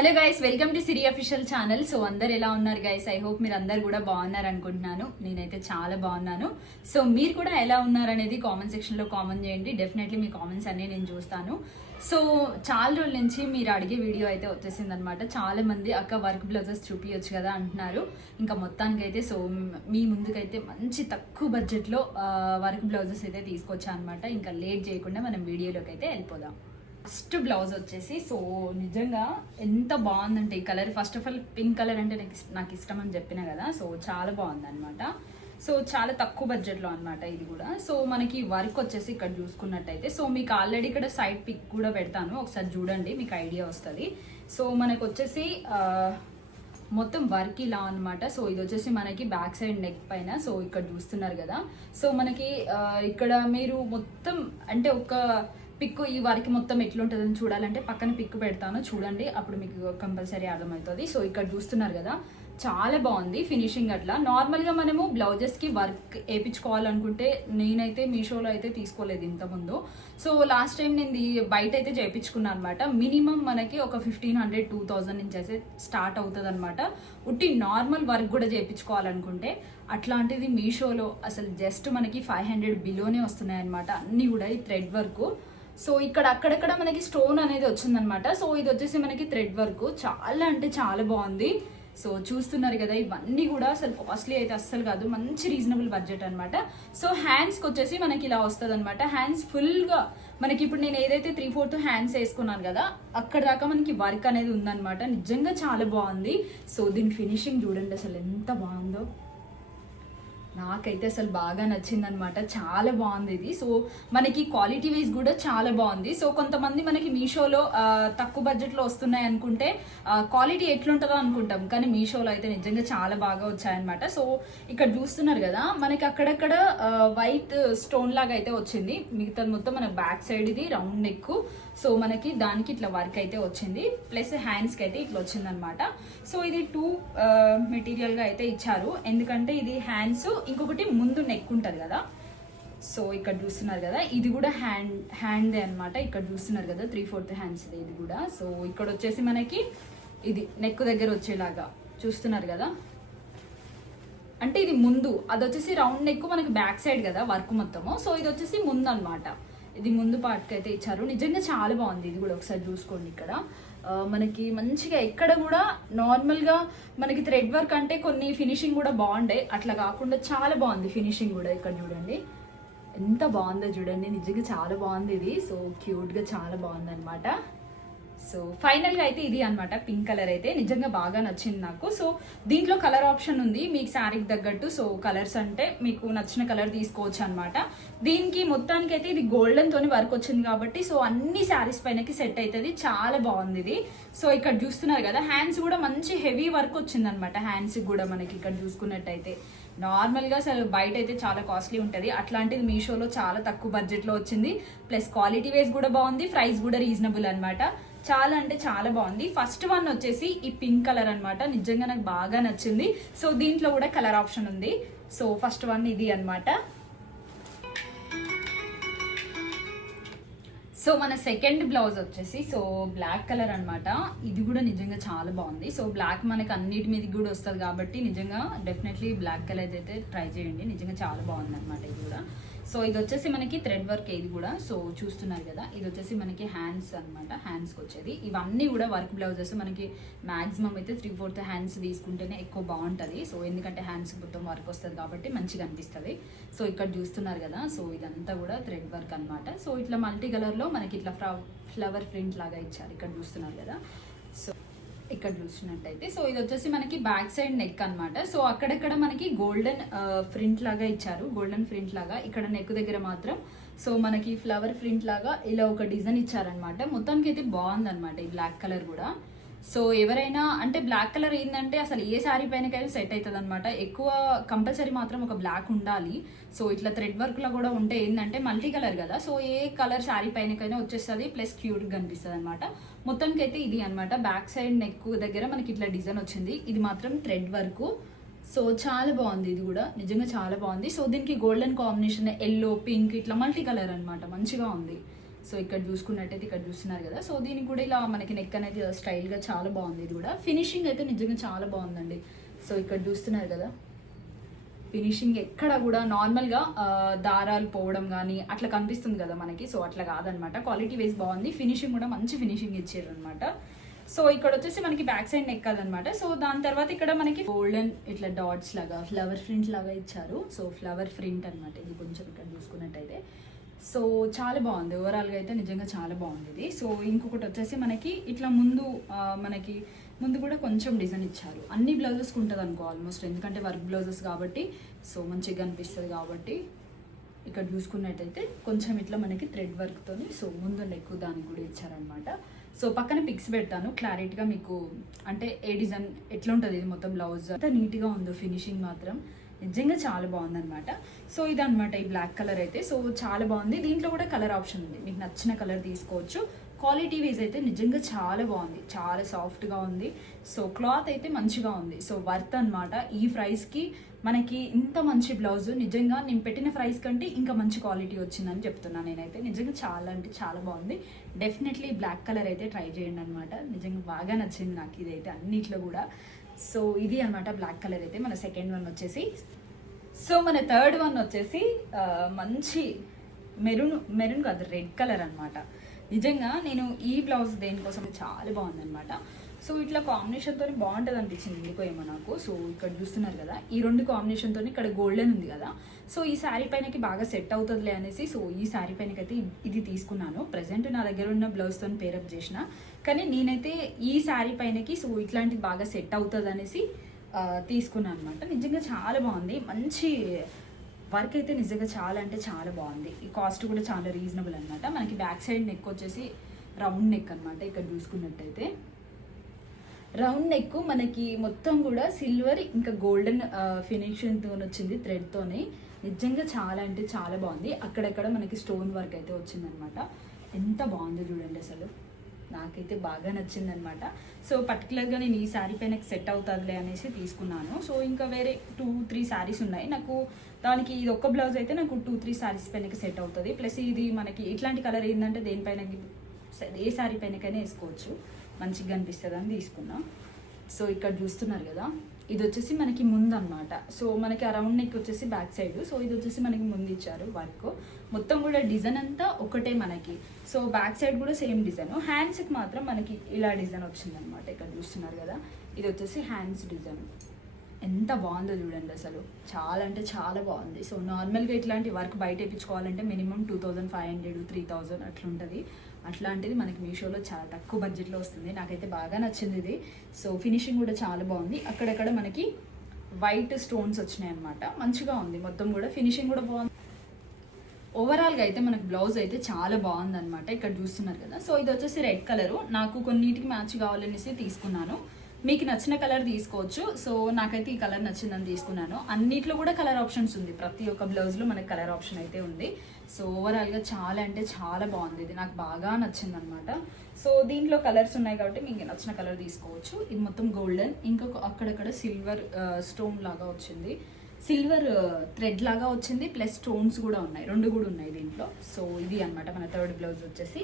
Hello guys, welcome to Siri official channel. So అందరు ఎలా ఉన్నారు గైస్? ఐ హోప్ మీరు అందరు కూడా బాగున్నారు అనుకుంటున్నాను. నేనైతే చాలా బాగున్నాను. సో మీరు కూడా ఎలా ఉన్నారు అనేది కామెంట్ సెక్షన్లో కామెంట్ చేయండి. డెఫినెట్లీ మీ కామెంట్స్ అన్నీ నేను చూస్తాను. సో చాలా రోజుల నుంచి మీరు అడిగే వీడియో అయితే వచ్చేసింది అనమాట. చాలా మంది అక్క వర్క్ బ్లౌజెస్ చూపించచ్చు కదా అంటున్నారు. ఇంకా మొత్తానికి అయితే సో మీ ముందుకైతే మంచి తక్కువ బడ్జెట్లో వర్క్ బ్లౌజెస్ అయితే తీసుకొచ్చా అనమాట. ఇంకా లేట్ చేయకుండా మనం వీడియోలోకి అయితే వెళ్ళిపోదాం. ఫస్ట్ బ్లౌజ్ వచ్చేసి సో నిజంగా ఎంత బాగుందంటే ఈ colour, first of all pink colour అంటే నాకు ఇష్టం అని చెప్పిన కదా. సో చాలా బాగుంది అనమాట. సో చాలా తక్కువ బడ్జెట్లో అనమాట ఇది కూడా. సో మనకి వర్క్ వచ్చేసి ఇక్కడ చూసుకున్నట్టయితే సో మీకు ఆల్రెడీ ఇక్కడ సైడ్ పిక్ కూడా పెడతాను, ఒకసారి చూడండి మీకు ఐడియా వస్తుంది. సో మనకు వచ్చేసి మొత్తం వర్క్ ఇలా అనమాట. సో ఇది వచ్చేసి మనకి బ్యాక్ సైడ్ నెక్ పైన సో ఇక్కడ చూస్తున్నారు కదా. సో మనకి ఇక్కడ మీరు మొత్తం అంటే ఒక పిక్ ఈ వర్క్ మొత్తం ఎట్లుంటుందని చూడాలంటే పక్కన పిక్ పెడతాను చూడండి, అప్పుడు మీకు కంపల్సరీ అర్థమవుతుంది. సో ఇక్కడ చూస్తున్నారు కదా, చాలా బాగుంది ఫినిషింగ్. అట్లా నార్మల్గా మనము బ్లౌజెస్కి వర్క్ వేయించుకోవాలనుకుంటే నేనైతే మీషోలో అయితే తీసుకోలేదు ఇంతకుముందు. సో లాస్ట్ టైం నేను బయట అయితే చేయించుకున్నాను అనమాట. మినిమం మనకి ఒక 1500 2000 నుంచి అయితే స్టార్ట్ అవుతుంది అనమాట. ఉట్టి నార్మల్ వర్క్ కూడా చేయించుకోవాలనుకుంటే. అట్లాంటిది మీషోలో అసలు జస్ట్ మనకి 500 బిలోనే వస్తున్నాయి అనమాట. అన్నీ కూడా ఈ థ్రెడ్ వర్క్. సో ఇక్కడ అక్కడక్కడ మనకి స్టోన్ అనేది వచ్చిందనమాట. సో ఇది వచ్చేసి మనకి థ్రెడ్ వర్క్, చాలా అంటే చాలా బాగుంది. సో చూస్తున్నారు కదా, ఇవన్నీ కూడా అసలు కాస్ట్లీ అయితే అస్సలు కాదు, మంచి రీజనబుల్ బడ్జెట్ అనమాట. సో హ్యాండ్స్కి వచ్చేసి మనకి ఇలా వస్తుంది అనమాట. హ్యాండ్స్ ఫుల్గా మనకి ఇప్పుడు నేను ఏదైతే 3/4 హ్యాండ్స్ వేసుకున్నాను కదా, అక్కడ దాకా మనకి వర్క్ అనేది ఉందన్నమాట. నిజంగా చాలా బాగుంది. సో దీని ఫినిషింగ్ చూడండి అసలు ఎంత బాగుందో, నాకైతే అసలు బాగా నచ్చింది అనమాట. చాలా బాగుంది ఇది. సో మనకి క్వాలిటీ వైజ్ కూడా చాలా బాగుంది. సో కొంతమంది మనకి మీషోలో తక్కువ బడ్జెట్లో వస్తున్నాయి అనుకుంటే క్వాలిటీ ఎట్లుంటుందో అనుకుంటాం, కానీ మీషోలో అయితే నిజంగా చాలా బాగా వచ్చాయన్నమాట. సో ఇక్కడ చూస్తున్నారు కదా, మనకి అక్కడక్కడ వైట్ స్టోన్ లాగా అయితే వచ్చింది. మిగతా మొత్తం మన బ్యాక్ సైడ్ ఇది రౌండ్ నెక్. సో మనకి దానికి ఇట్లా వర్క్ అయితే వచ్చింది, ప్లస్ హ్యాండ్స్కి అయితే ఇట్లా వచ్చిందనమాట. సో ఇది 2 మెటీరియల్గా అయితే ఇచ్చారు, ఎందుకంటే ఇది హ్యాండ్స్, ఇంకొకటి ముందు నెక్ ఉంటుంది కదా. సో ఇక్కడ చూస్తున్నారు కదా, ఇది కూడా హ్యాండ్దే అనమాట. ఇక్కడ చూస్తున్నారు కదా 3/4 హ్యాండ్స్ ఇది కూడా. సో ఇక్కడ వచ్చేసి మనకి ఇది నెక్ దగ్గర వచ్చేలాగా చూస్తున్నారు కదా, అంటే ఇది ముందు, అది వచ్చేసి రౌండ్ నెక్ మనకి బ్యాక్ సైడ్ కదా వర్క్ మొత్తము. సో ఇది వచ్చేసి ముందు అనమాట, ఇది ముందు పార్ట్కి అయితే ఇచ్చారు. నిజంగా చాలా బాగుంది ఇది కూడా, ఒకసారి చూసుకోండి. ఇక్కడ మనకి మంచిగా ఎక్కడ కూడా నార్మల్గా మనకి థ్రెడ్ వర్క్ అంటే కొన్ని ఫినిషింగ్ కూడా బాగుండే, అట్లా కాకుండా చాలా బాగుంది ఫినిషింగ్ కూడా. ఇక్కడ చూడండి ఎంత బాగుందో చూడండి, నిజంగా చాలా బాగుంది ఇది. సో క్యూట్గా చాలా బాగుంది అనమాట. సో ఫైనల్గా అయితే ఇది అనమాట. పింక్ కలర్ అయితే నిజంగా బాగా నచ్చింది నాకు. సో దీంట్లో కలర్ ఆప్షన్ ఉంది మీకు శారీకి తగ్గట్టు. సో కలర్స్ అంటే మీకు నచ్చిన కలర్ తీసుకోవచ్చు అనమాట. దీనికి మొత్తానికి అయితే ఇది గోల్డెన్ తోని వర్క్ వచ్చింది కాబట్టి సో అన్ని శారీస్ పైనకి సెట్ అవుతుంది. చాలా బాగుంది ఇది. సో ఇక్కడ చూస్తున్నారు కదా, హ్యాండ్స్ కూడా మంచి హెవీ వర్క్ వచ్చింది అనమాట. హ్యాండ్స్కి కూడా మనకి ఇక్కడ చూసుకున్నట్టయితే నార్మల్గా అసలు బయట అయితే చాలా కాస్ట్లీ ఉంటుంది, అట్లాంటిది మీషోలో చాలా తక్కువ బడ్జెట్లో వచ్చింది. ప్లస్ క్వాలిటీ వైజ్ కూడా బాగుంది, ప్రైస్ కూడా రీజనబుల్ అనమాట. చాలా అంటే చాలా బాగుంది. ఫస్ట్ వన్ వచ్చేసి ఈ పింక్ కలర్ అనమాట, నిజంగా నాకు బాగా నచ్చింది. సో దీంట్లో కూడా కలర్ ఆప్షన్ ఉంది. సో ఫస్ట్ వన్ ఇది అనమాట. సో మన సెకండ్ బ్లౌజ్ వచ్చేసి సో బ్లాక్ కలర్ అనమాట. ఇది కూడా నిజంగా చాలా బాగుంది. సో బ్లాక్ మనకి అన్నిటి మీద కూడా వస్తుంది కాబట్టి నిజంగా డెఫినెట్లీ బ్లాక్ కలర్ అయితే ట్రై చేయండి, నిజంగా చాలా బాగుంది అనమాట ఇది కూడా. సో ఇది వచ్చేసి మనకి థ్రెడ్ వర్క్ ఇది కూడా. సో చూస్తున్నారు కదా, ఇది వచ్చేసి మనకి హ్యాండ్స్ అనమాట, హ్యాండ్స్కి వచ్చేది. ఇవన్నీ కూడా వర్క్ బ్లౌజెస్ మనకి మ్యాక్సిమం అయితే 3/4 హ్యాండ్స్ తీసుకుంటేనే ఎక్కువ బాగుంటుంది. సో ఎందుకంటే హ్యాండ్స్ మొత్తం వర్క్ వస్తుంది కాబట్టి మంచిగా అనిపిస్తుంది. సో ఇక్కడ చూస్తున్నారు కదా, సో ఇదంతా కూడా థ్రెడ్ వర్క్ అనమాట. సో ఇట్లా మల్టీ కలర్లో మనకి ఇట్లా ఫ్లవర్ ప్రింట్ లాగా ఇచ్చారు, ఇక్కడ చూస్తున్నారు కదా. సో ఇక్కడ చూసినట్టయితే సో ఇది వచ్చేసి మనకి బ్యాక్ సైడ్ నెక్ అనమాట. సో అక్కడక్కడ మనకి గోల్డెన్ ప్రింట్ లాగా ఇచ్చారు, గోల్డెన్ ప్రింట్ లాగా. ఇక్కడ నెక్ దగ్గర మాత్రం సో మనకి ఫ్లవర్ ప్రింట్ లాగా ఇలా ఒక డిజైన్ ఇచ్చారనమాట. మొత్తానికి అయితే బాగుందనమాట ఈ బ్లాక్ కలర్ కూడా. సో ఎవరైనా అంటే బ్లాక్ కలర్ ఏంటంటే అసలు ఏ శారీ పైనకైనా సెట్ అవుతుంది అనమాట. ఎక్కువ కంపల్సరీ మాత్రం ఒక బ్లాక్ ఉండాలి. సో ఇట్లా థ్రెడ్ వర్క్లో కూడా ఉంటే ఏంటంటే మల్టీ కలర్ కదా, సో ఏ కలర్ శారీ పైనకైనా వచ్చేస్తుంది, ప్లస్ క్యూట్గా కనిపిస్తుంది అనమాట. మొత్తానికి అయితే ఇది అనమాట. బ్యాక్ సైడ్ నెక్ దగ్గర మనకి ఇట్లా డిజైన్ వచ్చింది, ఇది మాత్రం థ్రెడ్ వర్క్. సో చాలా బాగుంది ఇది కూడా, నిజంగా చాలా బాగుంది. సో దీనికి గోల్డెన్ కాంబినేషన్, ఎల్లో పింక్ ఇట్లా మల్టీ కలర్ అనమాట, మంచిగా ఉంది. సో ఇక్కడ చూసుకున్నట్టయితే ఇక్కడ చూస్తున్నారు కదా, సో దీనికి కూడా ఇలా మనకి నెక్ అనేది స్టైల్గా చాలా బాగుంది. ఇది కూడా ఫినిషింగ్ అయితే నిజంగా చాలా బాగుందండి. సో ఇక్కడ చూస్తున్నారు కదా, ఫినిషింగ్ ఎక్కడ కూడా నార్మల్గా దారాలు పోవడం కానీ అట్లా కనిపిస్తుంది కదా మనకి, సో అట్లా కాదనమాట. క్వాలిటీ వైజ్ బాగుంది, ఫినిషింగ్ కూడా మంచి ఫినిషింగ్ ఇచ్చారు అనమాట. సో ఇక్కడ వచ్చేసి మనకి బ్యాక్ సైడ్ నెక్ కాదనమాట. సో దాని తర్వాత ఇక్కడ మనకి గోల్డెన్ ఇట్లా డాట్స్ లాగా ఫ్లవర్ ప్రింట్ లాగా ఇచ్చారు. సో ఫ్లవర్ ప్రింట్ అనమాట ఇది, కొంచెం ఇక్కడ చూసుకున్నట్టయితే. సో చాలా బాగుంది, ఓవరాల్గా అయితే నిజంగా చాలా బాగుంది ఇది. సో ఇంకొకటి వచ్చేసి మనకి ఇట్లా మనకి ముందు కూడా కొంచెం డిజైన్ ఇచ్చారు. అన్ని బ్లౌజెస్కి ఉంటుంది అనుకో ఆల్మోస్ట్, ఎందుకంటే వర్క్ బ్లౌజెస్ కాబట్టి సో మంచిగా అనిపిస్తుంది కాబట్టి. ఇక్కడ చూసుకున్నట్టయితే కొంచెం ఇట్లా మనకి థ్రెడ్ వర్క్తోని సో ముందు నెక్ దానికి కూడా ఇచ్చారనమాట. సో పక్కన పిక్స్ పెడతాను క్లారిటీగా మీకు, అంటే ఏ డిజైన్ ఎట్లా ఉంటుంది ఇది మొత్తం బ్లౌజ్ అంతా నీట్గా ఉందో, ఫినిషింగ్ మాత్రం నిజంగా చాలా బాగుందన్నమాట. సో ఇదనమాట ఈ బ్లాక్ కలర్ అయితే. సో చాలా బాగుంది, దీంట్లో కూడా కలర్ ఆప్షన్ ఉంది, మీకు నచ్చిన కలర్ తీసుకోవచ్చు. క్వాలిటీ వైజ్ అయితే నిజంగా చాలా బాగుంది, చాలా సాఫ్ట్గా ఉంది. సో క్లాత్ అయితే మంచిగా ఉంది. సో వర్త్ అనమాట. ఈ ప్రైస్కి మనకి ఇంత మంచి బ్లౌజ్ నిజంగా నేను పెట్టిన ప్రైస్ కంటే ఇంకా మంచి క్వాలిటీ వచ్చిందని చెప్తున్నాను నేనైతే. నిజంగా చాలా అంటే చాలా బాగుంది. డెఫినెట్లీ బ్లాక్ కలర్ అయితే ట్రై చేయండి అనమాట, నిజంగా బాగా నచ్చింది నాకు ఇదైతే అన్నిట్లో కూడా. సో ఇది అనమాట బ్లాక్ కలర్ అయితే మన సెకండ్ వన్ వచ్చేసి. సో మన థర్డ్ వన్ వచ్చేసి మంచి మెరూన్ కాదు, రెడ్ కలర్ అనమాట. నిజంగా నేను ఈ బ్లౌజ్ దేనికోసం చాలా బాగుందనమాట. సో ఇట్లా కాంబినేషన్తో బాగుంటుంది అనిపించింది ఎందుకో ఏమో నాకు. సో ఇక్కడ చూస్తున్నారు కదా, ఈ రెండు కాంబినేషన్తో ఇక్కడ గోల్డెన్ ఉంది కదా, సో ఈ శారీ పైనకి బాగా సెట్ అవుతుందిలే అనేసి సో ఈ శారీ పైనకైతే ఇది తీసుకున్నాను. ప్రజెంట్ నా దగ్గర ఉన్న బ్లౌజ్తో పేరప్ చేసిన, కానీ నేనైతే ఈ శారీ పైనకి సో ఇట్లాంటిది బాగా సెట్ అవుతుంది అనేసి తీసుకున్నాను అనమాట. నిజంగా చాలా బాగుంది, మంచి వర్క్ అయితే నిజంగా చాలా అంటే చాలా బాగుంది. ఈ కాస్ట్ కూడా చాలా రీజనబుల్ అనమాట. మనకి బ్యాక్ సైడ్ నెక్ వచ్చేసి రౌండ్ నెక్ అనమాట. ఇక్కడ చూసుకున్నట్టయితే రౌండ్ నెక్ మనకి మొత్తం కూడా సిల్వర్ ఇంకా గోల్డెన్ ఫినిషింగ్తో వచ్చింది, థ్రెడ్తోనే. నిజంగా చాలా అంటే చాలా బాగుంది. అక్కడక్కడ మనకి స్టోన్ వర్క్ అయితే వచ్చిందనమాట. ఎంత బాగుంది చూడండి, అసలు నాకైతే బాగా నచ్చింది అనమాట. సో పర్టికులర్గా నేను ఈ శారీ పైన సెట్ అవుతుందిలే అనేసి తీసుకున్నాను. సో ఇంకా వేరే 2-3 శారీస్ ఉన్నాయి నాకు, దానికి ఇది ఒక్క బ్లౌజ్ అయితే నాకు 2-3 శారీస్ పైనకి సెట్ అవుతుంది. ప్లస్ ఇది మనకి ఇట్లాంటి కలర్ ఏంటంటే దేనిపైన ఏ శారీ పైనకైనా వేసుకోవచ్చు, మంచిగా అనిపిస్తుంది అని తీసుకున్నా. సో ఇక్కడ చూస్తున్నారు కదా, ఇది వచ్చేసి మనకి ముందు అనమాట. సో మనకి ఆ రౌండ్ నెక్ వచ్చేసి బ్యాక్ సైడ్, సో ఇది వచ్చేసి మనకి ముందు ఇచ్చారు వర్క్. మొత్తం కూడా డిజైన్ అంతా ఒకటే మనకి. సో బ్యాక్ సైడ్ కూడా సేమ్ డిజైన్, హ్యాండ్స్కి మాత్రం మనకి ఇలా డిజైన్ వచ్చిందనమాట. ఇక్కడ చూస్తున్నారు కదా, ఇది వచ్చేసి హ్యాండ్స్ డిజైన్. ఎంత బాగుందో చూడండి, అసలు చాలా అంటే చాలా బాగుంది. సో నార్మల్గా ఇట్లాంటి వర్క్ బయట వేయించుకోవాలంటే మినిమం 2500, 3000 అట్లా ఉంటుంది. అట్లాంటిది మనకి మీషోలో చాలా తక్కువ బడ్జెట్లో వస్తుంది. నాకైతే బాగా నచ్చింది ఇది. సో ఫినిషింగ్ కూడా చాలా బాగుంది. అక్కడక్కడ మనకి వైట్ స్టోన్స్ వచ్చినాయి అనమాట, మంచిగా ఉంది. మొత్తం కూడా ఫినిషింగ్ కూడా బాగుంది. ఓవరాల్గా అయితే మనకు బ్లౌజ్ అయితే చాలా బాగుందన్నమాట. ఇక్కడ చూస్తున్నారు కదా, సో ఇది వచ్చేసి రెడ్ కలరు. నాకు కొన్నిటికి మ్యాచ్ కావాలనేసి తీసుకున్నాను. మీకు నచ్చిన కలర్ తీసుకోవచ్చు. సో నాకైతే ఈ కలర్ నచ్చిందని తీసుకున్నాను. అన్నిట్లో కూడా కలర్ ఆప్షన్స్ ఉంది, ప్రతి ఒక్క బ్లౌజ్లో మనకి కలర్ ఆప్షన్ అయితే ఉంది. సో ఓవరాల్గా చాలా అంటే చాలా బాగుంది, ఇది నాకు బాగా నచ్చింది అనమాట. సో దీంట్లో కలర్స్ ఉన్నాయి కాబట్టి మీకు నచ్చిన కలర్ తీసుకోవచ్చు. ఇది మొత్తం గోల్డెన్, ఇంకొక అక్కడక్కడ సిల్వర్ స్టోన్ లాగా వచ్చింది, సిల్వర్ థ్రెడ్ లాగా వచ్చింది, ప్లస్ స్టోన్స్ కూడా ఉన్నాయి, రెండు కూడా ఉన్నాయి దీంట్లో. సో ఇది అనమాట మన థర్డ్ బ్లౌజ్ వచ్చేసి.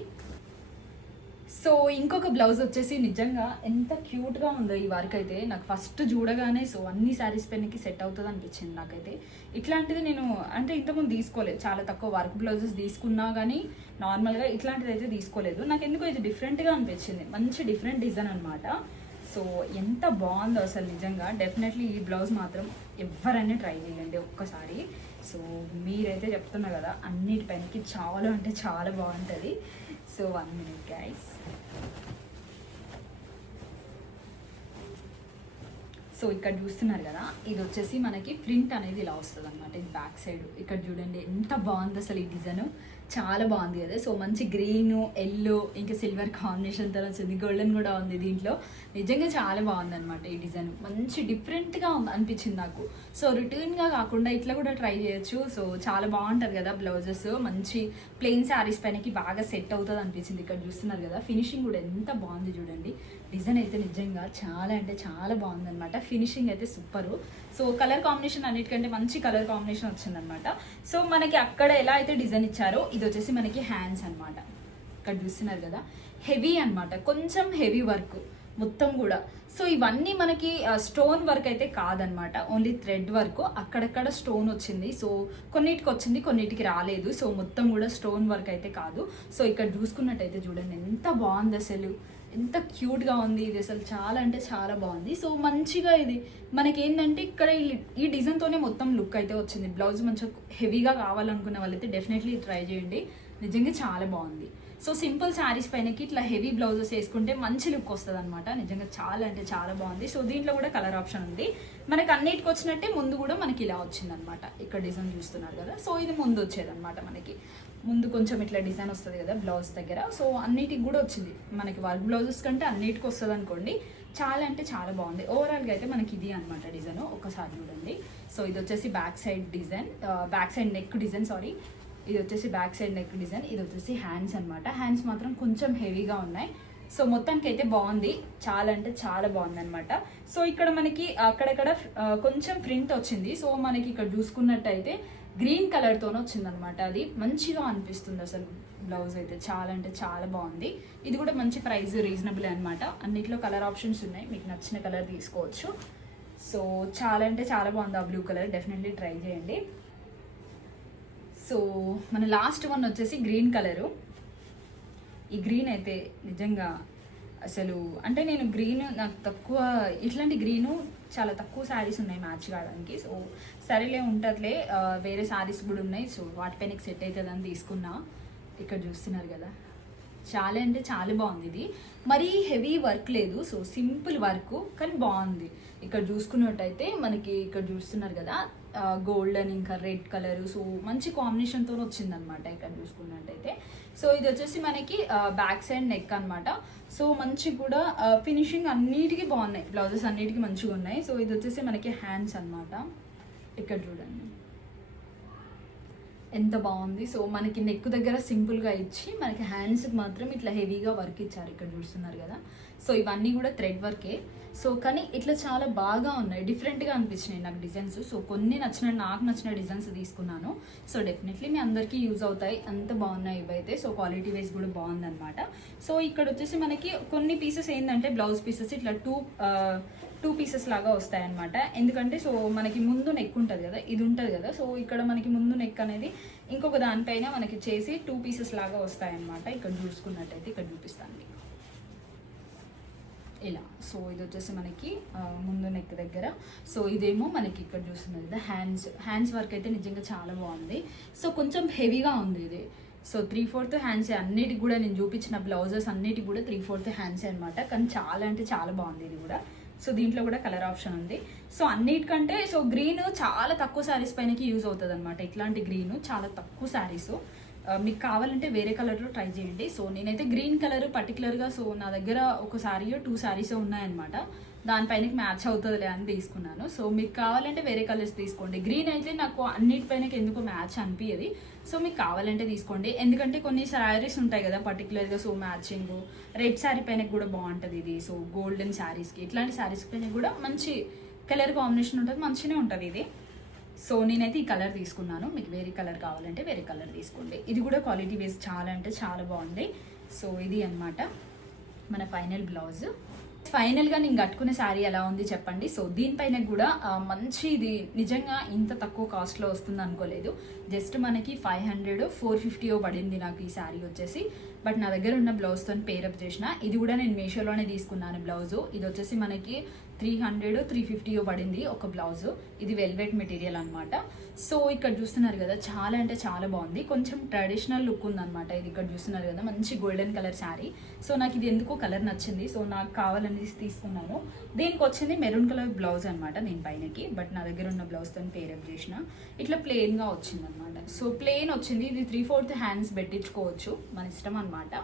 సో ఇంకొక బ్లౌజ్ వచ్చేసి నిజంగా ఎంత క్యూట్గా ఉందో ఈ వర్క్ అయితే. నాకు ఫస్ట్ చూడగానే సో అన్ని శారీస్ పైనకి సెట్ అవుతుంది అనిపించింది నాకైతే. ఇట్లాంటిది నేను అంటే ఇంతకుముందు తీసుకోలేదు, చాలా తక్కువ వర్క్ బ్లౌజెస్ తీసుకున్నా కానీ నార్మల్గా ఇట్లాంటిది అయితే తీసుకోలేదు. నాకు ఎందుకో ఇది డిఫరెంట్గా అనిపించింది, మంచి డిఫరెంట్ డిజైన్ అనమాట. సో ఎంత బాగుందో అసలు నిజంగా. డెఫినెట్లీ ఈ బ్లౌజ్ మాత్రం ఎవరైనా ట్రై చేయండి ఒక్కసారి. సో మీరైతే చెప్తున్నా కదా, అన్నిటిపైనకి చాలా అంటే చాలా బాగుంటుంది. So 1 minute guys. సో ఇక్కడ చూస్తున్నారు కదా, ఇది వచ్చేసి మనకి ప్రింట్ అనేది ఇలా వస్తుంది అనమాట. ఇది బ్యాక్ సైడ్. ఇక్కడ చూడండి ఎంత బాగుంది అసలు ఈ డిజైన్, చాలా బాగుంది కదా. సో మంచి గ్రీన్, ఎల్లో ఇంకా సిల్వర్ కాంబినేషన్తో వచ్చింది, గోల్డెన్ కూడా ఉంది దీంట్లో. నిజంగా చాలా బాగుంది అనమాట ఈ డిజైన్, మంచి డిఫరెంట్గా అనిపించింది నాకు. సో రిటర్న్గా కాకుండా ఇట్లా కూడా ట్రై చేయొచ్చు. సో చాలా బాగుంటుంది కదా బ్లౌజెస్, మంచి ప్లెయిన్ శారీస్ పైనకి బాగా సెట్ అవుతుంది అనిపించింది. ఇక్కడ చూస్తున్నారు కదా, ఫినిషింగ్ కూడా ఎంత బాగుంది చూడండి. డిజైన్ అయితే నిజంగా చాలా అంటే చాలా బాగుంది అనమాట. ఫినిషింగ్ అయితే సూపరు. సో కలర్ కాంబినేషన్ అన్నిటికంటే మంచి కలర్ కాంబినేషన్ వచ్చిందనమాట. సో మనకి అక్కడ ఎలా అయితే డిజైన్ ఇచ్చారో ఇది వచ్చేసి మనకి హ్యాండ్స్ అనమాట. ఇక్కడ చూస్తున్నారు కదా హెవీ అన్నమాట, కొంచెం హెవీ వర్క్ మొత్తం కూడా. సో ఇవన్నీ మనకి స్టోన్ వర్క్ అయితే కాదనమాట, ఓన్లీ థ్రెడ్ వర్క్. అక్కడక్కడ స్టోన్ వచ్చింది, సో కొన్నిటికి వచ్చింది కొన్నిటికి రాలేదు. సో మొత్తం కూడా స్టోన్ వర్క్ అయితే కాదు. సో ఇక్కడ చూసుకున్నట్టయితే చూడండి ఎంత బాగుంది, అసలు ఎంత క్యూట్గా ఉంది ఇది, అసలు చాలా అంటే చాలా బాగుంది. సో మంచిగా ఇది మనకి ఏంటంటే ఇక్కడ ఈ డిజైన్తోనే మొత్తం లుక్ అయితే వచ్చింది. బ్లౌజ్ మంచిగా హెవీగా కావాలనుకున్న వాళ్ళైతే డెఫినెట్లీ ట్రై చేయండి, నిజంగా చాలా బాగుంది. సో సింపుల్ శారీస్ పైనకి ఇట్లా హెవీ బ్లౌజెస్ వేసుకుంటే మంచి లుక్ వస్తుంది అనమాట, నిజంగా చాలా అంటే చాలా బాగుంది. సో దీంట్లో కూడా కలర్ ఆప్షన్ ఉంది మనకి, అన్నిటికి వచ్చినట్టే ముందు కూడా మనకి ఇలా వచ్చిందనమాట. ఇక్కడ డిజైన్ చూస్తున్నారు కదా, సో ఇది ముందు వచ్చేదన్నమాట మనకి, ముందు కొంచెం ఇట్లా డిజైన్ వస్తుంది కదా బ్లౌజ్ దగ్గర. సో అన్నిటికి కూడా వచ్చింది మనకి, వర్క్ బ్లౌజెస్ కంటే అన్నిటికి వస్తుంది అనుకోండి. చాలా అంటే చాలా బాగుంది. ఓవరాల్గా అయితే మనకి ఇది అనమాట డిజైన్, ఒకసారి చూడండి. సో ఇది వచ్చేసి back side design, back side neck design, sorry ఇది వచ్చేసి బ్యాక్ సైడ్ నెక్ డిజైన్. ఇది వచ్చేసి హ్యాండ్స్ అనమాట, హ్యాండ్స్ మాత్రం కొంచెం హెవీగా ఉన్నాయి. సో మొత్తానికి అయితే బాగుంది, చాలా అంటే చాలా బాగుంది అనమాట. సో ఇక్కడ మనకి అక్కడక్కడ కొంచెం ప్రింట్ వచ్చింది. సో మనకి ఇక్కడ చూసుకున్నట్టయితే గ్రీన్ కలర్తోనే వచ్చింది అనమాట, అది మంచిగా అనిపిస్తుంది అసలు. బ్లౌజ్ అయితే చాలా అంటే చాలా బాగుంది. ఇది కూడా మంచి ప్రైస్ రీజనబుల్ అనమాట. అన్నిట్లో కలర్ ఆప్షన్స్ ఉన్నాయి, మీకు నచ్చిన కలర్ తీసుకోవచ్చు. సో చాలా అంటే చాలా బాగుంది ఆ బ్లూ కలర్, డెఫినెట్లీ ట్రై చేయండి. సో మన లాస్ట్ వన్ వచ్చేసి గ్రీన్ కలరు. ఈ గ్రీన్ అయితే నిజంగా అసలు అంటే నేను గ్రీన్ నాకు తక్కువ, ఇట్లాంటి గ్రీను చాలా తక్కువ శారీస్ ఉన్నాయి మ్యాచ్ కావడానికి. సో సరేలే ఉంటుందిలే, వేరే శారీస్ కూడా ఉన్నాయి, సో వాటిపైన సెట్ అవుతుందని తీసుకున్నా. ఇక్కడ చూస్తున్నారు కదా, చాలా అంటే చాలా బాగుంది. ఇది మరీ హెవీ వర్క్ లేదు, సో సింపుల్ వర్క్ కానీ బాగుంది. ఇక్కడ చూసుకున్నట్టయితే మనకి ఇక్కడ చూస్తున్నారు కదా గోల్డెన్ ఇంకా రెడ్ కలర్, సో మంచి కాంబినేషన్తో వచ్చిందనమాట ఇక్కడ చూసుకున్నట్టయితే. సో ఇది వచ్చేసి మనకి బ్యాక్ సైడ్ నెక్ అనమాట. సో మంచి కూడా ఫినిషింగ్ అన్నిటికీ బాగున్నాయి, బ్లౌజెస్ అన్నిటికీ మంచిగా ఉన్నాయి. సో ఇది వచ్చేసి మనకి హ్యాండ్స్ అనమాట, ఇక్కడ చూడండి ఎంత బాగుంది. సో మనకి నెక్ దగ్గర సింపుల్గా ఇచ్చి మనకి హ్యాండ్స్కి మాత్రం ఇట్లా హెవీగా వర్క్ ఇచ్చారు, ఇక్కడ చూస్తున్నారు కదా. సో ఇవన్నీ కూడా థ్రెడ్ వర్కే. సో కానీ ఇట్లా చాలా బాగా ఉన్నాయి, డిఫరెంట్గా అనిపించినాయి నాకు డిజైన్స్. సో కొన్ని నాకు నచ్చిన డిజైన్స్ తీసుకున్నాను. సో డెఫినెట్లీ మీ అందరికీ యూజ్ అవుతాయి, అంత బాగున్నాయి ఇవైతే. సో క్వాలిటీ వైజ్ కూడా బాగుందన్నమాట. సో ఇక్కడ వచ్చేసి మనకి కొన్ని పీసెస్ ఏంటంటే బ్లౌజ్ పీసెస్ ఇట్లా టూ పీసెస్ లాగా వస్తాయన్నమాట. ఎందుకంటే సో మనకి ముందు నెక్ ఉంటుంది కదా, ఇది ఉంటుంది కదా. సో ఇక్కడ మనకి ముందు నెక్ అనేది ఇంకొక దానిపైన మనకి చేసి 2 పీసెస్ లాగా వస్తాయన్నమాట. ఇక్కడ చూసుకున్నట్టయితే ఇక్కడ చూపిస్తాను ఇలా. సో ఇది వచ్చేసి మనకి ముందు నెక్ దగ్గర. సో ఇదేమో మనకి ఇక్కడ చూస్తున్నది కదా హ్యాండ్స్ వర్క్ అయితే నిజంగా చాలా బాగుంది. సో కొంచెం హెవీగా ఉంది ఇది. సో 3/4 హ్యాండ్స్ అన్నిటికి కూడా నేను చూపించిన బ్లౌజెస్ అన్నిటికి కూడా 3/4 హ్యాండ్స్ అనమాట. కానీ చాలా అంటే చాలా బాగుంది ఇది కూడా. సో దీంట్లో కూడా కలర్ ఆప్షన్ ఉంది. సో అన్నిటికంటే సో గ్రీన్ చాలా తక్కువ శారీస్ పైనకి యూజ్ అవుతుంది అనమాట. ఇట్లాంటి గ్రీన్ చాలా తక్కువ శారీస్, మీకు కావాలంటే వేరే కలర్లో ట్రై చేయండి. సో నేనైతే గ్రీన్ కలర్ పర్టికులర్గా సో నా దగ్గర ఒక శారీయో 2 శారీస్ ఉన్నాయన్నమాట, దానిపైనకి మ్యాచ్ అవుతుందిలే అని తీసుకున్నాను. సో మీకు కావాలంటే వేరే కలర్స్ తీసుకోండి. గ్రీన్ అయితే నాకు అన్నిటిపైనకి ఎందుకో మ్యాచ్ అనిపించదు. సో మీకు కావాలంటే తీసుకోండి, ఎందుకంటే కొన్ని శారీస్ ఉంటాయి కదా పర్టికులర్గా సో మ్యాచింగ్. రెడ్ శారీ పైన కూడా బాగుంటుంది ఇది. సో గోల్డెన్ శారీస్కి ఇట్లాంటి శారీస్ పైన కూడా మంచి కలర్ కాంబినేషన్ ఉంటుంది, మంచిగానే ఉంటుంది ఇది. సో నేనైతే ఈ కలర్ తీసుకున్నాను, మీకు వేరే కలర్ కావాలంటే వేరే కలర్ తీసుకోండి. ఇది కూడా క్వాలిటీ వైజ్ చాలా అంటే చాలా బాగుంది. సో ఇది అన్నమాట మన ఫైనల్ బ్లౌజ్. ఫైనల్గా నేను కట్టుకునే శారీ ఎలా ఉంది చెప్పండి. సో దీనిపైన కూడా మంచి ఇది నిజంగా ఇంత తక్కువ కాస్ట్లో వస్తుంది అనుకోలేదు. జస్ట్ మనకి 500-450 పడింది నాకు ఈ శారీ వచ్చేసి. బట్ నా దగ్గర ఉన్న బ్లౌజ్తో పేరప్ చేసిన, ఇది కూడా నేను మీషోలోనే తీసుకున్నాను బ్లౌజు. ఇది వచ్చేసి మనకి 300-350 పడింది ఒక బ్లౌజు. ఇది వెల్వెట్ మెటీరియల్ అనమాట. సో ఇక్కడ చూస్తున్నారు కదా చాలా అంటే చాలా బాగుంది, కొంచెం ట్రెడిషనల్ లుక్ ఉందన్నమాట. ఇది ఇక్కడ చూస్తున్నారు కదా మంచి గోల్డెన్ కలర్ శారీ. సో నాకు ఇది ఎందుకో కలర్ నచ్చింది, సో నాకు కావాలని తీసుకున్నాను. దీనికి వచ్చింది మెరూన్ కలర్ బ్లౌజ్ అనమాట దీనిపైనకి. బట్ నా దగ్గర ఉన్న బ్లౌజ్తో పేరప్ చేసిన ఇట్లా ప్లెయిన్గా వచ్చింది అనమాట. సో ప్లెయిన్ వచ్చింది, ఇది 3/4 హ్యాండ్స్ పెట్టించుకోవచ్చు, మన ఇష్టం అనమాట.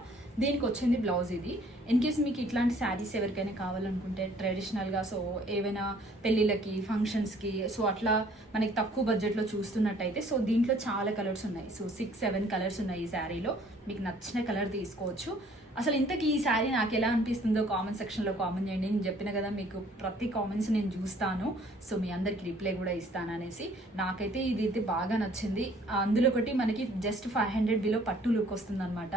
దీనికి వచ్చింది బ్లౌజ్ ఇది. ఇన్ కేస్ మీకు ఇట్లాంటి శారీస్ ఎవరికైనా కావాలనుకుంటే ట్రెడిషనల్గా, సో ఏవైనా పెళ్ళిళ్ళకి ఫంక్షన్స్కి, సో అట్లా మనకి తక్కువ బడ్జెట్లో చూస్తున్నట్టయితే సో దీంట్లో చాలా కలర్స్ ఉన్నాయి. సో 6-7 కలర్స్ ఉన్నాయి ఈ శారీలో, మీకు నచ్చిన కలర్ తీసుకోవచ్చు. అసలు ఇంతకీ ఈ శారీ నాకు ఎలా అనిపిస్తుందో కామెంట్ సెక్షన్లో కామెంట్ చేయండి. నేను చెప్పిన కదా మీకు ప్రతి కామెంట్స్ నేను చూస్తాను, సో మీ అందరికి రిప్లై కూడా ఇస్తాను అనేసి. నాకైతే ఇది అయితే బాగా నచ్చింది. అందులో ఒకటి మనకి జస్ట్ 500 బిలో పట్టు లుక్ వస్తుంది అనమాట.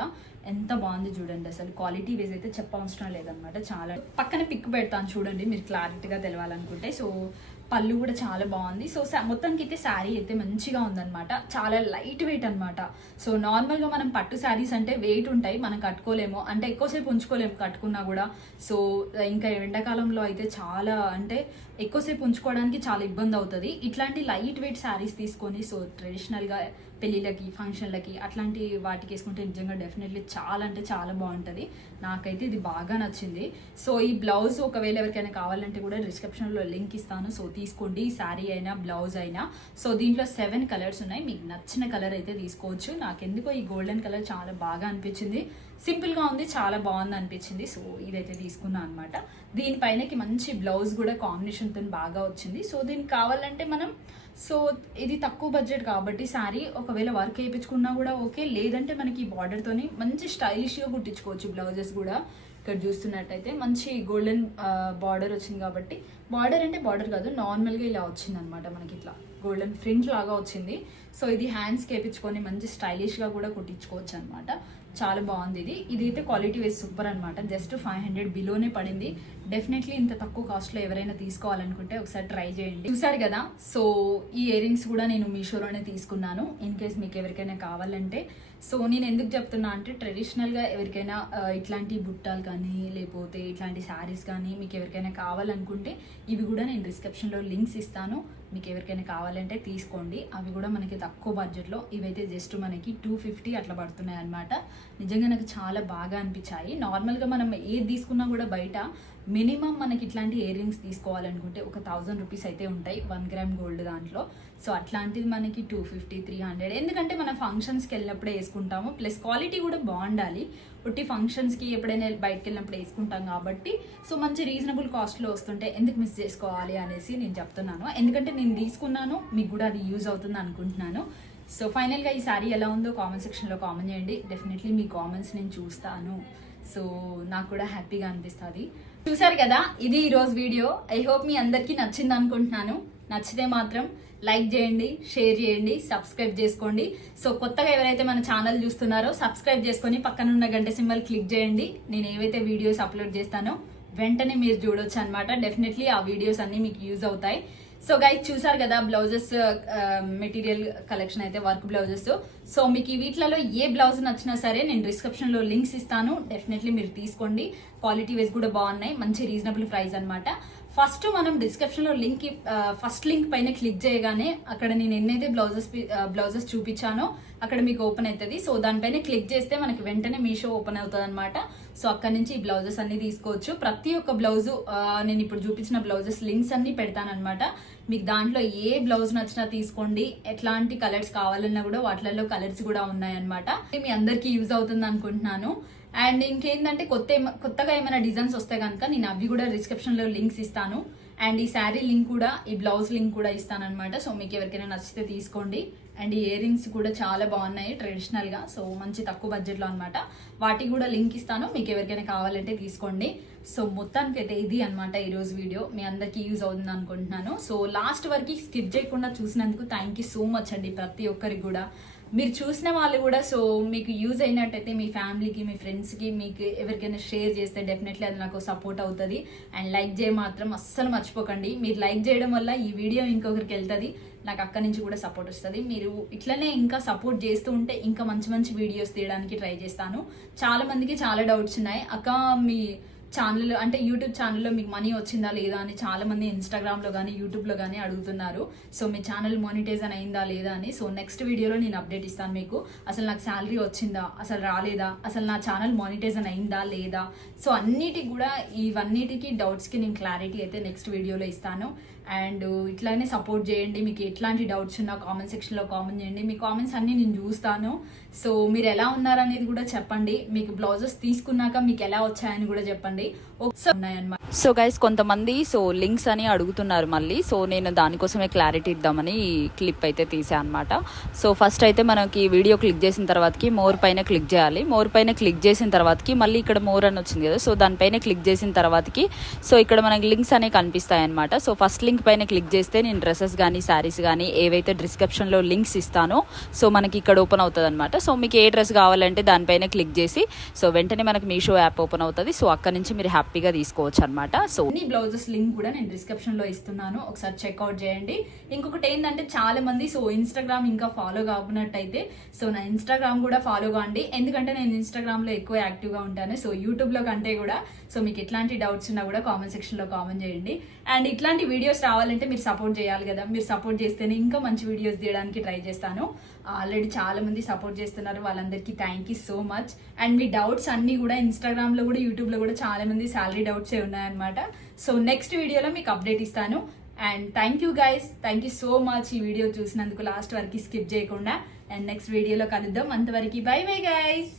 ఎంత బాగుంది చూడండి, అసలు క్వాలిటీ వైజ్ అయితే చెప్పవసరం లేదనమాట. చాలా పక్కన పిక్ పెడతాను చూడండి మీరు క్లారిటీగా తెలవాలనుకుంటే. సో పళ్ళు కూడా చాలా బాగుంది. సో మొత్తానికి అయితే శారీ అయితే మంచిగా ఉందన్నమాట. చాలా లైట్ వెయిట్ అనమాట. సో నార్మల్గా మనం పట్టు శారీస్ అంటే వెయిట్ ఉంటాయి, మనం కట్టుకోలేము, అంటే ఎక్కువసేపు ఉంచుకోలేము కట్టుకున్నా కూడా. సో ఇంకా ఎండాకాలంలో అయితే చాలా అంటే ఎక్కువసేపు ఉంచుకోవడానికి చాలా ఇబ్బంది అవుతుంది. ఇట్లాంటి లైట్ వెయిట్ శారీస్ తీసుకొని సో ట్రెడిషనల్గా పెళ్ళిళ్ళకి ఫంక్షన్లకి అట్లాంటి వాటికి వేసుకుంటే నిజంగా డెఫినెట్లీ చాలా అంటే చాలా బాగుంటుంది. నాకైతే ఇది బాగా నచ్చింది. సో ఈ బ్లౌజ్ ఒకవేళ ఎవరికైనా కావాలంటే కూడా డిస్క్రిప్షన్లో లింక్ ఇస్తాను, సో తీసుకోండి. ఈ శారీ అయినా బ్లౌజ్ అయినా. సో దీంట్లో 7 కలర్స్ ఉన్నాయి, మీకు నచ్చిన కలర్ అయితే తీసుకోవచ్చు. నాకెందుకో ఈ గోల్డెన్ కలర్ చాలా బాగా అనిపించింది, సింపుల్గా ఉంది, చాలా బాగుంది అనిపించింది. సో ఇదైతే తీసుకున్నాను అనమాట. దీనిపైనకి మంచి బ్లౌజ్ కూడా కాంబినేషన్తో బాగా వచ్చింది. సో దీనికి కావాలంటే మనం సో ఇది తక్కువ బడ్జెట్ కాబట్టి శారీ ఒకవేళ వర్క్ వేయించుకున్నా కూడా ఓకే, లేదంటే మనకి ఈ బార్డర్తోని మంచి స్టైలిష్గా కుట్టించుకోవచ్చు. బ్లౌజెస్ కూడా ఇక్కడ చూస్తున్నట్టయితే మంచి గోల్డెన్ బార్డర్ వచ్చింది కాబట్టి, బార్డర్ అంటే బార్డర్ కాదు, నార్మల్గా ఇలా వచ్చింది అనమాట. మనకి ఇట్లా గోల్డెన్ ప్రింట్ లాగా వచ్చింది. సో ఇది హ్యాండ్స్కి వేయించుకొని మంచి స్టైలిష్గా కూడా కుట్టించుకోవచ్చు అనమాట. చాలా బాగుంది ఇది. ఇదైతే క్వాలిటీ వైజ్ సూపర్ అనమాట. జస్ట్ 500 బిలోనే పడింది. డెఫినెట్లీ ఇంత తక్కువ కాస్ట్లో ఎవరైనా తీసుకోవాలనుకుంటే ఒకసారి ట్రై చేయండి. చూసారు కదా, సో ఈ ఇయర్ రింగ్స్ కూడా నేను మీషోలోనే తీసుకున్నాను. ఇన్ కేస్ మీకు ఎవరికైనా కావాలంటే. సో నేను ఎందుకు చెప్తున్నా అంటే ట్రెడిషనల్గా ఎవరికైనా ఇట్లాంటి బుట్టాలు కానీ లేకపోతే ఇట్లాంటి శారీస్ కానీ మీకు ఎవరికైనా కావాలనుకుంటే ఇవి కూడా నేను డిస్క్రిప్షన్లో లింక్స్ ఇస్తాను. మీకు ఎవరికైనా కావాలంటే తీసుకోండి. అవి కూడా మనకి తక్కువ బడ్జెట్లో, ఇవైతే జస్ట్ మనకి 250 అట్లా పడుతున్నాయి అనమాట. నిజంగా నాకు చాలా బాగా అనిపించాయి. నార్మల్గా మనం ఏది తీసుకున్నా కూడా బయట మినిమం మనకి ఇట్లాంటి ఇయర్ రింగ్స్ తీసుకోవాలనుకుంటే ఒక 1000 రూపీస్ అయితే ఉంటాయి 1 గ్రామ్ గోల్డ్ దాంట్లో. సో అట్లాంటిది మనకి 250, 300, ఎందుకంటే మనం ఫంక్షన్స్కి వెళ్ళినప్పుడే వేసుకుంటాము, ప్లస్ క్వాలిటీ కూడా బాగుండాలి. ఒట్టి ఫంక్షన్స్కి ఎప్పుడైనా బయటకు వెళ్ళినప్పుడు వేసుకుంటాం కాబట్టి సో మంచి రీజనబుల్ కాస్ట్లో వస్తుంటే ఎందుకు మిస్ చేసుకోవాలి అనేసి నేను చెప్తున్నాను. ఎందుకంటే నేను తీసుకున్నాను, మీకు కూడా అది యూజ్ అవుతుంది అనుకుంటున్నాను. సో ఫైనల్గా ఈ శారీ ఎలా ఉందో కామెంట్ సెక్షన్లో కామెంట్ చేయండి. డెఫినెట్లీ మీ కామెంట్స్ నేను చూస్తాను. సో నాకు కూడా హ్యాపీగా అనిపిస్తుంది. చూసారు కదా, ఇది ఈరోజు వీడియో. ఐ హోప్ మీ అందరికీ నచ్చింది అనుకుంటున్నాను. నచ్చితే మాత్రం లైక్ చేయండి, షేర్ చేయండి, సబ్స్క్రైబ్ చేసుకోండి. సో కొత్తగా ఎవరైతే మన ఛానల్ చూస్తున్నారో సబ్స్క్రైబ్ చేసుకొని పక్కనున్న గంట సింబల్ క్లిక్ చేయండి. నేను ఏవైతే వీడియోస్ అప్లోడ్ చేస్తానో వెంటనే మీరు చూడొచ్చు అనమాట. డెఫినెట్లీ ఆ వీడియోస్ అన్నీ మీకు యూజ్ అవుతాయి. సో గైస్ చూసారు కదా బ్లౌజెస్ మెటీరియల్ కలెక్షన్ అయితే వర్క్ బ్లౌజెస్. సో మీకు ఈ వీటిలలో ఏ బ్లౌజ్ నచ్చినా సరే నేను డిస్క్రిప్షన్లో లింక్స్ ఇస్తాను, డెఫినెట్లీ మీరు తీసుకోండి. క్వాలిటీ వైజ్ కూడా బాగున్నాయి, మంచి రీజనబుల్ ప్రైస్ అనమాట. ఫస్ట్ మనం డిస్క్రిప్షన్లో ఫస్ట్ లింక్ పైన క్లిక్ చేయగానే అక్కడ నేను ఎన్నైతే బ్లౌజెస్ చూపించానో అక్కడ మీకు ఓపెన్ అవుతుంది. సో దానిపైన క్లిక్ చేస్తే మనకి వెంటనే మీషో ఓపెన్ అవుతుంది అనమాట. సో అక్కడ నుంచి ఈ బ్లౌజెస్ అన్ని తీసుకోవచ్చు. ప్రతి ఒక్క బ్లౌజు నేను ఇప్పుడు చూపించిన బ్లౌజెస్ లింక్స్ అన్ని పెడతానమాట. మీకు దాంట్లో ఏ బ్లౌజ్ నచ్చినా తీసుకోండి. ఎట్లాంటి కలర్స్ కావాలన్నా కూడా వాటిలలో కలర్స్ కూడా ఉన్నాయన్నమాట. మీ అందరికీ యూజ్ అవుతుంది అనుకుంటున్నాను. అండ్ ఇంకేంటంటే కొత్తగా ఏమైనా డిజైన్స్ వస్తే కనుక నేను అవి కూడా డిస్క్రిప్షన్లో లింక్స్ ఇస్తాను. అండ్ ఈ శారీ లింక్ కూడా, ఈ బ్లౌజ్ లింక్ కూడా ఇస్తాను అనమాట. సో మీకు ఎవరికైనా నచ్చితే తీసుకోండి. అండ్ ఈ ఇయర్ రింగ్స్ కూడా చాలా బాగున్నాయి ట్రెడిషనల్గా, సో మంచి తక్కువ బడ్జెట్లో అనమాట. వాటికి కూడా లింక్ ఇస్తాను, మీకు ఎవరికైనా కావాలంటే తీసుకోండి. సో మొత్తానికి అయితే ఇది అనమాట ఈరోజు వీడియో. మీ అందరికీ యూజ్ అవుతుంది అనుకుంటున్నాను. సో లాస్ట్ వరకు స్కిప్ చేయకుండా చూసినందుకు థ్యాంక్ యూ సో మచ్ అండి ప్రతి ఒక్కరికి కూడా. మీరు చూసిన వాళ్ళు కూడా సో మీకు యూజ్ అయినట్టయితే మీ ఫ్యామిలీకి, మీ ఫ్రెండ్స్కి, మీకు ఎవరికైనా షేర్ చేస్తే డెఫినెట్లీ అది నాకు సపోర్ట్ అవుతుంది. అండ్ లైక్ చేయ మాత్రం అస్సలు మర్చిపోకండి. మీరు లైక్ చేయడం వల్ల ఈ వీడియో ఇంకొకరికి వెళ్తుంది, నాకు అక్కడి నుంచి కూడా సపోర్ట్ వస్తుంది. మీరు ఇట్లనే ఇంకా సపోర్ట్ చేస్తూ ఉంటే ఇంకా మంచి మంచి వీడియోస్ తీయడానికి ట్రై చేస్తాను. చాలా మందికి చాలా డౌట్స్ ఉన్నాయి, అక్క మీ ఛానల్ అంటే యూట్యూబ్ ఛానల్లో మీకు మనీ వచ్చిందా లేదా అని చాలా మంది ఇన్స్టాగ్రామ్లో కానీ యూట్యూబ్లో కానీ అడుగుతున్నారు. సో మీ ఛానల్ మానిటైజన్ అయిందా లేదా అని. సో నెక్స్ట్ వీడియోలో నేను అప్డేట్ ఇస్తాను మీకు. అసలు నాకు శాలరీ వచ్చిందా, అసలు రాలేదా, అసలు నా ఛానల్ మానిటైజన్ అయిందా లేదా. సో అన్నిటికి కూడా ఇవన్నిటికీ డౌట్స్కి నేను క్లారిటీ అయితే నెక్స్ట్ వీడియోలో ఇస్తాను. అండ్ ఇట్లానే సపోర్ట్ చేయండి. మీకు ఎట్లాంటి డౌట్స్ ఉన్నా కామెంట్ సెక్షన్లో కామెంట్ చేయండి. మీ కామెంట్స్ అన్నీ నేను చూస్తాను. సో మీరు ఎలా ఉన్నారనేది కూడా చెప్పండి. మీకు బ్లౌజెస్ తీసుకున్నాక మీకు ఎలా వచ్చాయని కూడా చెప్పండి. చూడాలి ఉన్నాయన్నమాట. సో గైస్ కొంతమంది లింక్స్ అని అడుగుతున్నారు మళ్ళీ. నేను దానికోసమే క్లారిటీ ఇద్దామని క్లిప్ అయితే తీసా అనమాట. ఫస్ట్ అయితే మనకి వీడియో క్లిక్ చేసిన తర్వాతకి మోర్ పైన క్లిక్ చేయాలి. మోర్ పైన క్లిక్ చేసిన తర్వాతకి మళ్ళీ ఇక్కడ మోర్ అని వచ్చింది కదా, దానిపైన క్లిక్ చేసిన తర్వాతకి ఇక్కడ మనకి లింక్స్ అనేవి కనిపిస్తాయి అనమాట. ఫస్ట్ లింక్ పైన క్లిక్ చేస్తే నేను డ్రెస్సెస్ కానీ శారీస్ కానీ ఏవైతే డిస్క్రిప్షన్లో లింక్స్ ఇస్తానో మనకి ఇక్కడ ఓపెన్ అవుతుంది అనమాట. మీకు ఏ డ్రెస్ కావాలంటే దానిపైన క్లిక్ చేసి వెంటనే మనకి మీషో యాప్ ఓపెన్ అవుతుంది. అక్కడ నుంచి మీరు హ్యాపీగా తీసుకోవచ్చు అనమాట. ఈ బ్లౌజెస్ లింక్ కూడా నేను డిస్క్రిప్షన్ లో ఇస్తున్నాను, ఒకసారి చెక్అవుట్ చేయండి. ఇంకొకటి ఏంటంటే చాలా మంది ఇన్స్టాగ్రామ్ ఇంకా ఫాలో కాకున్నట్టయితే నా ఇన్స్టాగ్రామ్ కూడా ఫాలో కావండి. ఎందుకంటే నేను ఇన్స్టాగ్రామ్ లో ఎక్కువ యాక్టివ్ గా ఉంటాను. యూట్యూబ్ లో కంటే కూడా మీకు ఎట్లాంటి డౌట్స్ ఉన్నా కూడా కామెంట్ సెక్షన్ లో కామెంట్ చేయండి. అండ్ ఇట్లాంటి వీడియోస్ రావాలంటే మీరు సపోర్ట్ చేయాలి కదా, మీరు సపోర్ట్ చేస్తేనే ఇంకా మంచి వీడియోస్ తీయడానికి ట్రై చేస్తాను. ఆల్రెడీ చాలా మంది సపోర్ట్ చేస్తున్నారు, వాళ్ళందరికీ thank you so much. And me doubts అన్ని కూడా ఇన్స్టాగ్రామ్ లో కూడా యూట్యూబ్ లో కూడా చాలా మంది శాలరీ డౌట్స్ ఉన్నాయన్నమాట. నెక్స్ట్ వీడియోలో మీకు అప్డేట్ ఇస్తాను. And thank you guys, thank you so much ఈ వీడియో చూసినందుకు లాస్ట్ వరకు స్కిప్ చేయకుండా. అండ్ నెక్స్ట్ వీడియోలో కలుద్దాం, అంతవరకు బై బై గైస్.